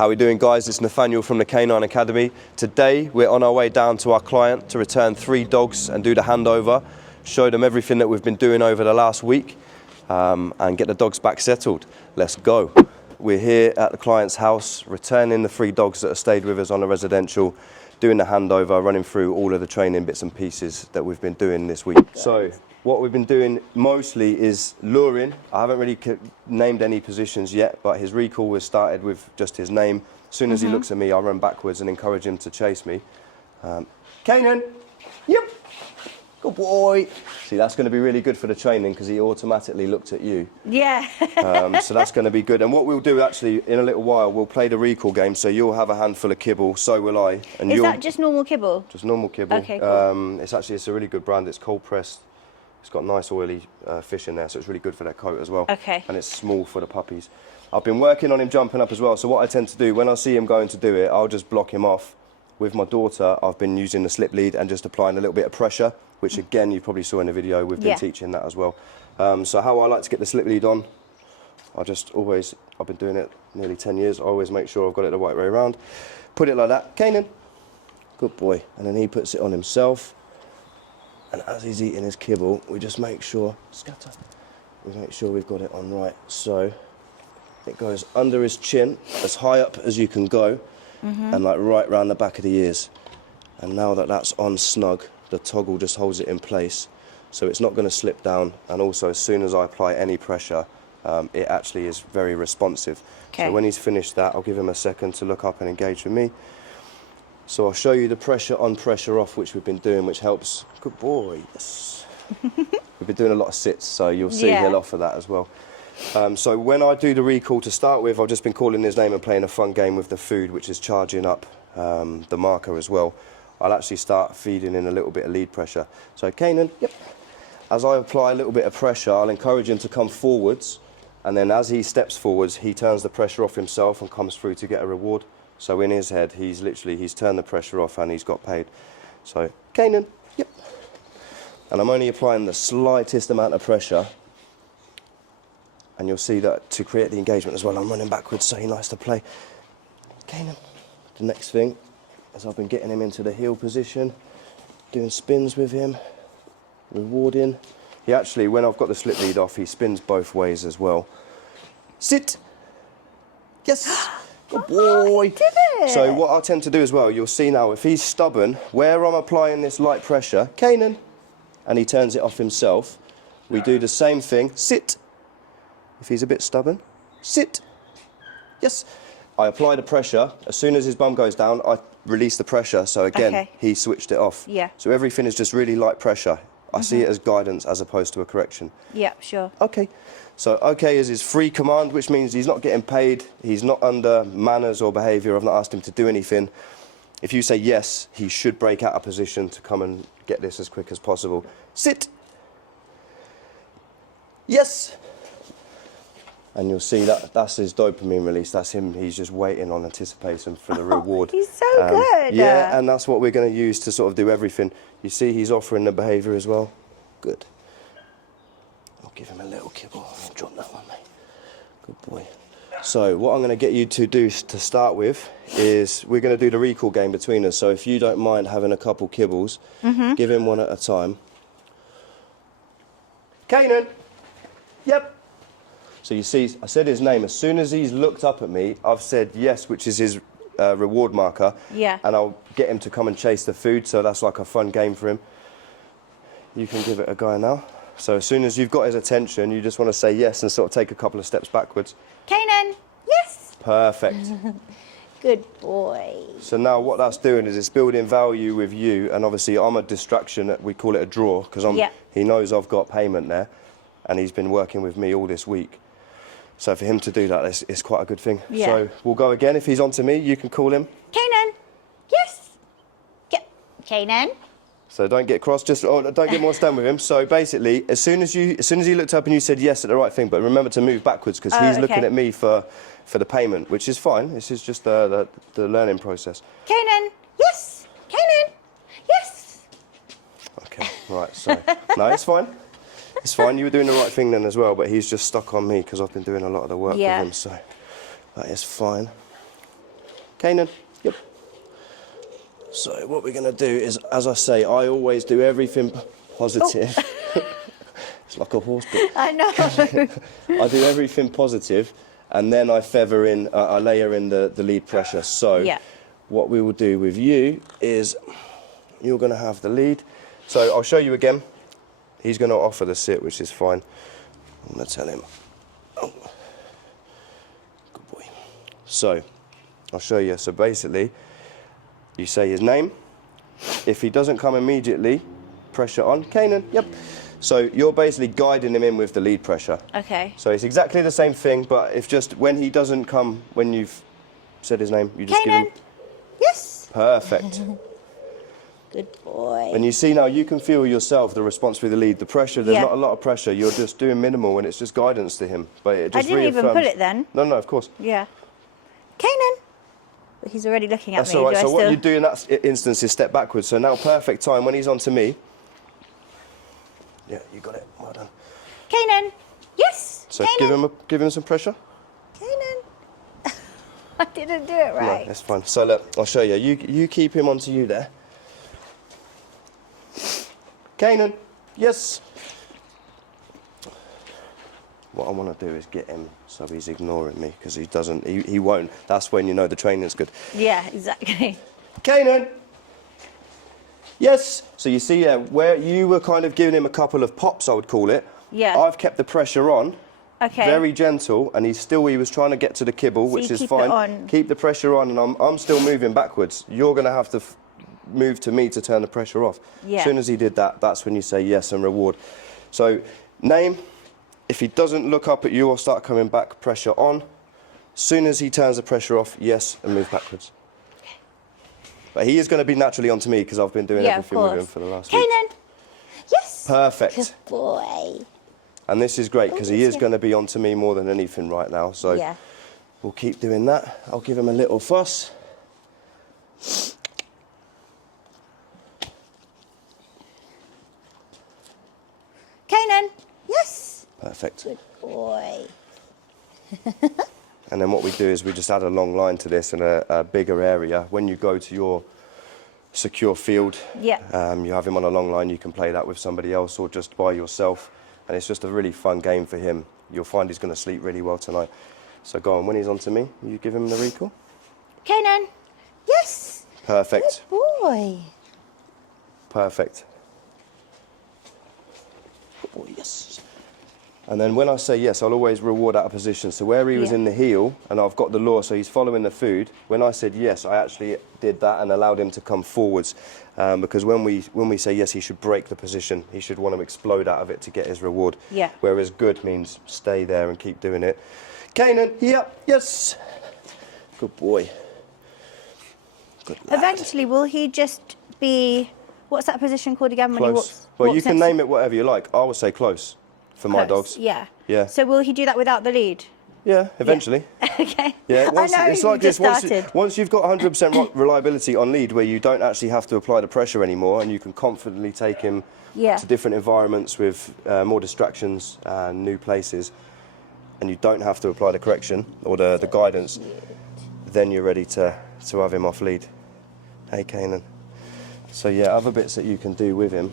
How we doing, guys? It's Nathaniel from the Canine Academy. Today we're on our way down to our client to return 3 dogs and do the handover, show them everything that we've been doing over the last week and get the dogs back settled. Let's go. We're here at the client's house returning the 3 dogs that have stayed with us on the residential, doing the handover, running through all of the training bits and pieces that we've been doing this week. So what we've been doing mostly is luring. I haven't really named any positions yet, but his recall was started with just his name. As soon as he looks at me, I run backwards and encourage him to chase me. Kanan, yep, good boy. See, that's going to be really good for the training because he automatically looked at you. Yeah. So that's going to be good. And what we'll do actually in a little while, we'll play the recall game. So you'll have a handful of kibble, so will I. And Is that just normal kibble? Just normal kibble. Okay, cool. It's a really good brand. It's cold pressed. It's got nice oily fish in there, so it's really good for their coat as well. Okay. And it's small for the puppies. I've been working on him jumping up as well, so what I tend to do, when I see him going to do it, I'll just block him off. With my daughter, I've been using the slip lead and just applying a little bit of pressure, which again, you probably saw in the video, we've been teaching that as well. So how I like to get the slip lead on, I've been doing it nearly 10 years, I always make sure I've got it the right way around. Put it like that, Kanan, good boy, and then he puts it on himself. And as he's eating his kibble, we just make sure, we make sure we've got it on right. So it goes under his chin, as high up as you can go, and like right round the back of the ears. And now that that's on snug, the toggle just holds it in place. So it's not going to slip down. And also, as soon as I apply any pressure, it actually is very responsive. Okay. So when he's finished that, I'll give him a second to look up and engage with me. So I'll show you the pressure on, pressure off, which we've been doing, which helps. Good boy, yes. We've been doing a lot of sits, so you'll see he'll offer that as well. So when I do the recall to start with, I've just been calling his name and playing a fun game with the food, which is charging up the marker as well. I'll actually start feeding in a little bit of lead pressure. So Kanan, yep. As I apply a little bit of pressure, I'll encourage him to come forwards, and then as he steps forwards, he turns the pressure off himself and comes through to get a reward. So in his head, he's turned the pressure off and he's got paid. So, Kanan, yep. And I'm only applying the slightest amount of pressure. And you'll see that to create the engagement as well, I'm running backwards, so he likes to play. Kanan. The next thing is I've been getting him into the heel position, doing spins with him, rewarding. He actually, when I've got the slip lead off, he spins both ways as well. Sit. Yes. Good boy. Did it? So what I tend to do as well, you'll see now, if he's stubborn, where I'm applying this light pressure, Kanan, and he turns it off himself, we do the same thing, sit. If he's a bit stubborn, sit. Yes. I apply the pressure. As soon as his bum goes down, I release the pressure. So again, he switched it off. Yeah. So everything is just really light pressure. I see it as guidance as opposed to a correction. Yeah, sure. Okay. So okay is his free command, which means he's not getting paid, he's not under manners or behaviour, I've not asked him to do anything. If you say yes, he should break out of position to come and get this as quick as possible. Sit. Yes. And you'll see that that's his dopamine release, that's him, he's just waiting on anticipation for the reward. He's so good. Yeah, and that's what we're going to use to sort of do everything. You see he's offering the behaviour as well. Good. I'll give him a little kibble. I'll drop that one, mate. Good boy. So what I'm going to get you to do to start with is we're going to do the recall game between us. So if you don't mind having a couple kibbles, give him one at a time. Kanan. Yep. So you see, I said his name. As soon as he's looked up at me, I've said yes, which is his reward marker. Yeah. And I'll get him to come and chase the food. So that's like a fun game for him. You can give it a go now. So as soon as you've got his attention, you just want to say yes and sort of take a couple of steps backwards. Kanan, yes. Perfect. Good boy. So now what that's doing is it's building value with you, and obviously I'm a distraction, we call it a draw, because he knows I've got payment there, and he's been working with me all this week. So for him to do that, it's quite a good thing. Yeah. So we'll go again. If he's on to me, you can call him. Kanan, yes. Kanan. So don't get cross, don't get more stern with him. So basically, as soon as he looked up and you said yes at the right thing, but remember to move backwards because he's looking at me for the payment, which is fine. This is just the learning process. Kanan, yes. Kanan, yes. Okay, right. So no, it's fine. It's fine. You were doing the right thing then as well, but he's just stuck on me because I've been doing a lot of the work with him. So that is fine. Kanan, yep. So what we're going to do is, as I say, I always do everything positive. Oh. It's like a horse bit. I know. I do everything positive, and then I feather in, I layer in the lead pressure. So yeah. what we will do with you is you're going to have the lead. So I'll show you again. He's going to offer the sit, which is fine. I'm going to tell him. Oh. Good boy. So I'll show you. So basically, you say his name. If he doesn't come immediately, pressure on. Kanan, yep. So you're basically guiding him in with the lead pressure. Okay. So it's exactly the same thing, but if just when he doesn't come, when you've said his name, you just Kanan. give him. Yes. Perfect. Good boy. And you see now, you can feel yourself the response through the lead. The pressure, there's Yeah. not a lot of pressure. You're just doing minimal, and it's just guidance to him. But it just I didn't even reaffirms. put it then. No, no, of course. Yeah. Kanan. But he's already looking at That's me. all right. Do I So what still... you do in that instance is step backwards. So now, perfect time when he's on to me. Yeah, you got it. Well done. Kanan. Yes. So Kanan. give him some pressure. Kanan. I didn't do it right. No, that's fine. So look, I'll show you. You keep him onto you there. Kanan. Yes. What I want to do is get him so he's ignoring me, because he won't. That's when you know the training's good. Yeah, exactly. Kanan. Yes. So you see, where you were kind of giving him a couple of pops, I would call it. Yeah. I've kept the pressure on. Okay. Very gentle, and he was trying to get to the kibble, So which you is keep it fine. on. Keep the pressure on, and I'm still moving backwards. You're going to have to move to me to turn the pressure off. Yeah. As soon as he did that, that's when you say yes and reward. So, name. If he doesn't look up at you or start coming back, pressure on. As soon as he turns the pressure off, yes, and move backwards. But he is going to be naturally onto me, because I've been doing everything with him for the last week. Kanan. Yes. Perfect. Good boy. And this is great, because he yes, is going to be onto me more than anything right now. So Yeah. we'll keep doing that. I'll give him a little fuss. Kanan. Yes. Perfect. Good boy. And then what we do is we just add a long line to this in a bigger area. When you go to your secure field, Yeah. you have him on a long line, you can play that with somebody else or just by yourself. And it's just a really fun game for him. You'll find he's going to sleep really well tonight. So go on, when he's on to me, you give him the recall. Kanan. Yes. Perfect. Good boy. Perfect. Good boy, yes. And then when I say yes, I'll always reward out of position. So where he was Yeah. in the heel, and I've got the law, so he's following the food. When I said yes, I actually did that and allowed him to come forwards. Because when we say yes, he should break the position. He should want to explode out of it to get his reward. Yeah. Whereas good means stay there and keep doing it. Kanan, yep, yes. Good boy. Good lad. Eventually, will he just be... What's that position called again when he Close. walks? Well, walks you can next to- name it whatever you like. I would say close for my Close, dogs. Yeah. Yeah. So will he do that without the lead? Yeah, eventually. Okay. Yeah, I know, it's like you just this. started. Once you've got 100% reliability on lead, where you don't actually have to apply the pressure anymore, and you can confidently take him Yeah. to different environments with more distractions and new places, and you don't have to apply the correction or the guidance, then you're ready to have him off lead. Hey, Kanan. So yeah, other bits that you can do with him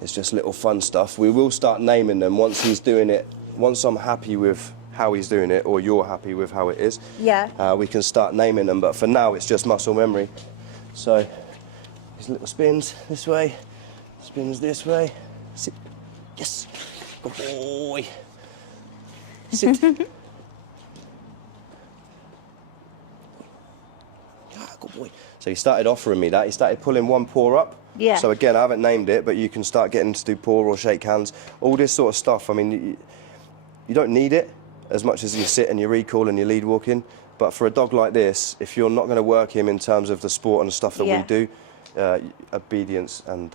is just little fun stuff. We will start naming them once he's doing it. Once I'm happy with how he's doing it, or you're happy with how it is, Yeah. we can start naming them. But for now, it's just muscle memory. So his little spins this way, spins this way. Sit. Yes. Good boy. Sit. Ah, good boy. So he started offering me that. He started pulling one paw up. Yeah. So again, I haven't named it, but you can start getting to do paw or shake hands, all this sort of stuff. I mean, you don't need it as much as you sit and you recall and you lead walking. But for a dog like this, if you're not going to work him in terms of the sport and the stuff that Yeah. we do, obedience and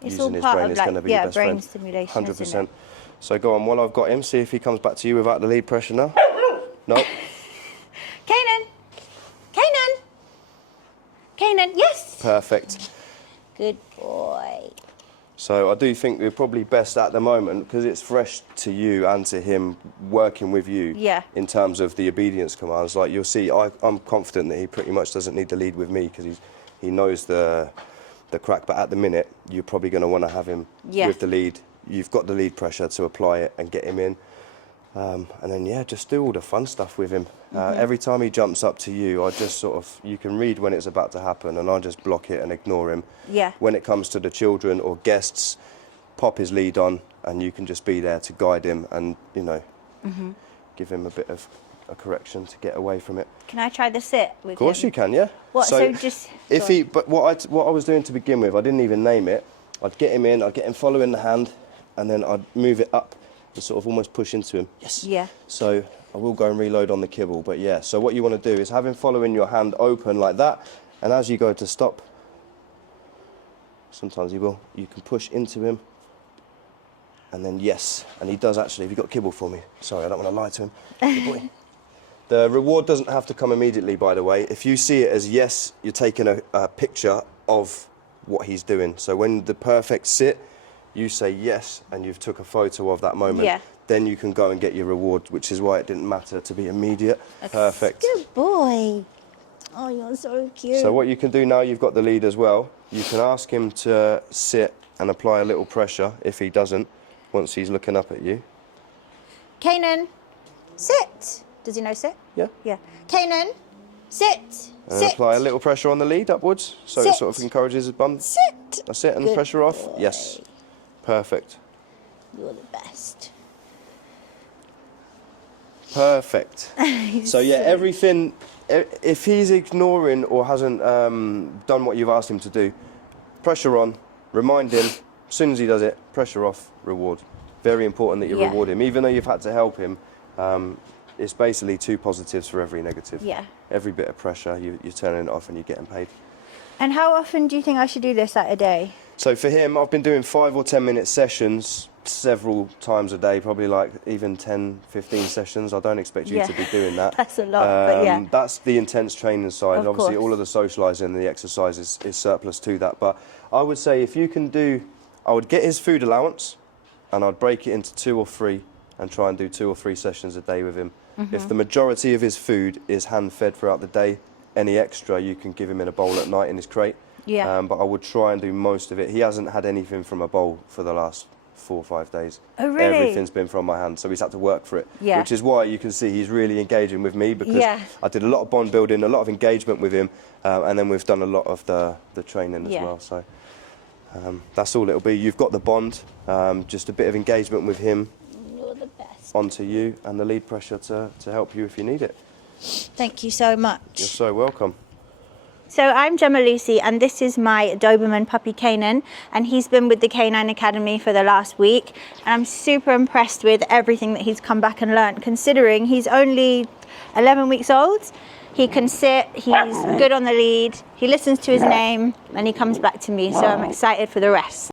It's using all his part brain of, is like, going to be yeah, your best brain friend. stimulation, isn't 100%. it? So go on, while I've got him, see if he comes back to you without the lead pressure now. No. Kanan. Kanan. Kanan. Yes. Perfect. Good boy. So I do think we're probably best at the moment, because it's fresh to you and to him working with you. Yeah. In terms of the obedience commands, like you'll see, I'm confident that he pretty much doesn't need to lead with me, because he knows the crack. But at the minute, you're probably going to want to have him with the lead. You've got the lead pressure to apply it and get him in. And then, yeah, just do all the fun stuff with him. Every time he jumps up to you, I just sort of, you can read when it's about to happen, and I just block it and ignore him. Yeah. When it comes to the children or guests, pop his lead on, and you can just be there to guide him and, you know, give him a bit of a correction to get away from it. Can I try the sit with him? Of course you can, yeah. What, so just... If he, but what I was doing to begin with, I didn't even name it. I'd get him in, I'd get him following the hand, and then I'd move it up and sort of almost push into him. Yes. Yeah. So I will go and reload on the kibble, but yeah. So what you want to do is have him following your hand open like that, and as you go to stop, sometimes he will, you can push into him, and then yes, and he does actually. Have you got kibble for me? Sorry, I don't want to lie to him. Good boy. The reward doesn't have to come immediately, by the way. If you see it as yes, you're taking a picture of what he's doing. So when the perfect sit, you say yes, and you've took a photo of that moment. Yeah. Then you can go and get your reward, which is why it didn't matter to be immediate. Perfect. Good boy. Oh, you're so cute. So what you can do now, you've got the lead as well. You can ask him to sit and apply a little pressure if he doesn't, once he's looking up at you. Kanan, sit. Does he know sit? Yeah. Yeah. Kanan, sit. And Sit. apply a little pressure on the lead upwards, so Sit. it sort of encourages his bum. Sit. That's it, and Good pressure off. boy. Yes. Perfect. You're the best. Perfect. So yeah, everything, if he's ignoring or hasn't done what you've asked him to do, pressure on, remind him, as soon as he does it, pressure off, reward. Very important that you reward him. Even though you've had to help him, it's basically 2 positives for every negative. Yeah. Every bit of pressure, you're turning it off and you're getting paid. And how often do you think I should do this at a day? So for him, I've been doing 5 or 10 minute sessions several times a day, probably like even 10, 15 sessions. I don't expect you to be doing that. That's a lot, but yeah. That's the intense training side. Of Obviously, course. all of the socialising and the exercise is surplus to that. But I would say if you can do, I would get his food allowance and I'd break it into 2 or 3 and try and do 2 or 3 sessions a day with him. If the majority of his food is hand-fed throughout the day, any extra you can give him in a bowl at night in his crate. Yeah. But I would try and do most of it. He hasn't had anything from a bowl for the last 4 or 5 days. Oh, really? Everything's been from my hand, so he's had to work for it. Yeah. Which is why you can see he's really engaging with me, because I did a lot of bond building, a lot of engagement with him, and then we've done a lot of the training as well. So that's all it'll be. You've got the bond, just a bit of engagement with him. You're the best. Onto you, and the lead pressure to help you if you need it. Thank you so much. You're so welcome. So I'm Jemma Lucy, and this is my Doberman puppy Kanan, and he's been with the Canine Academy for the last week, and I'm super impressed with everything that he's come back and learnt, considering he's only 11 weeks old. He can sit, he's good on the lead, he listens to his name, and he comes back to me, so I'm excited for the rest.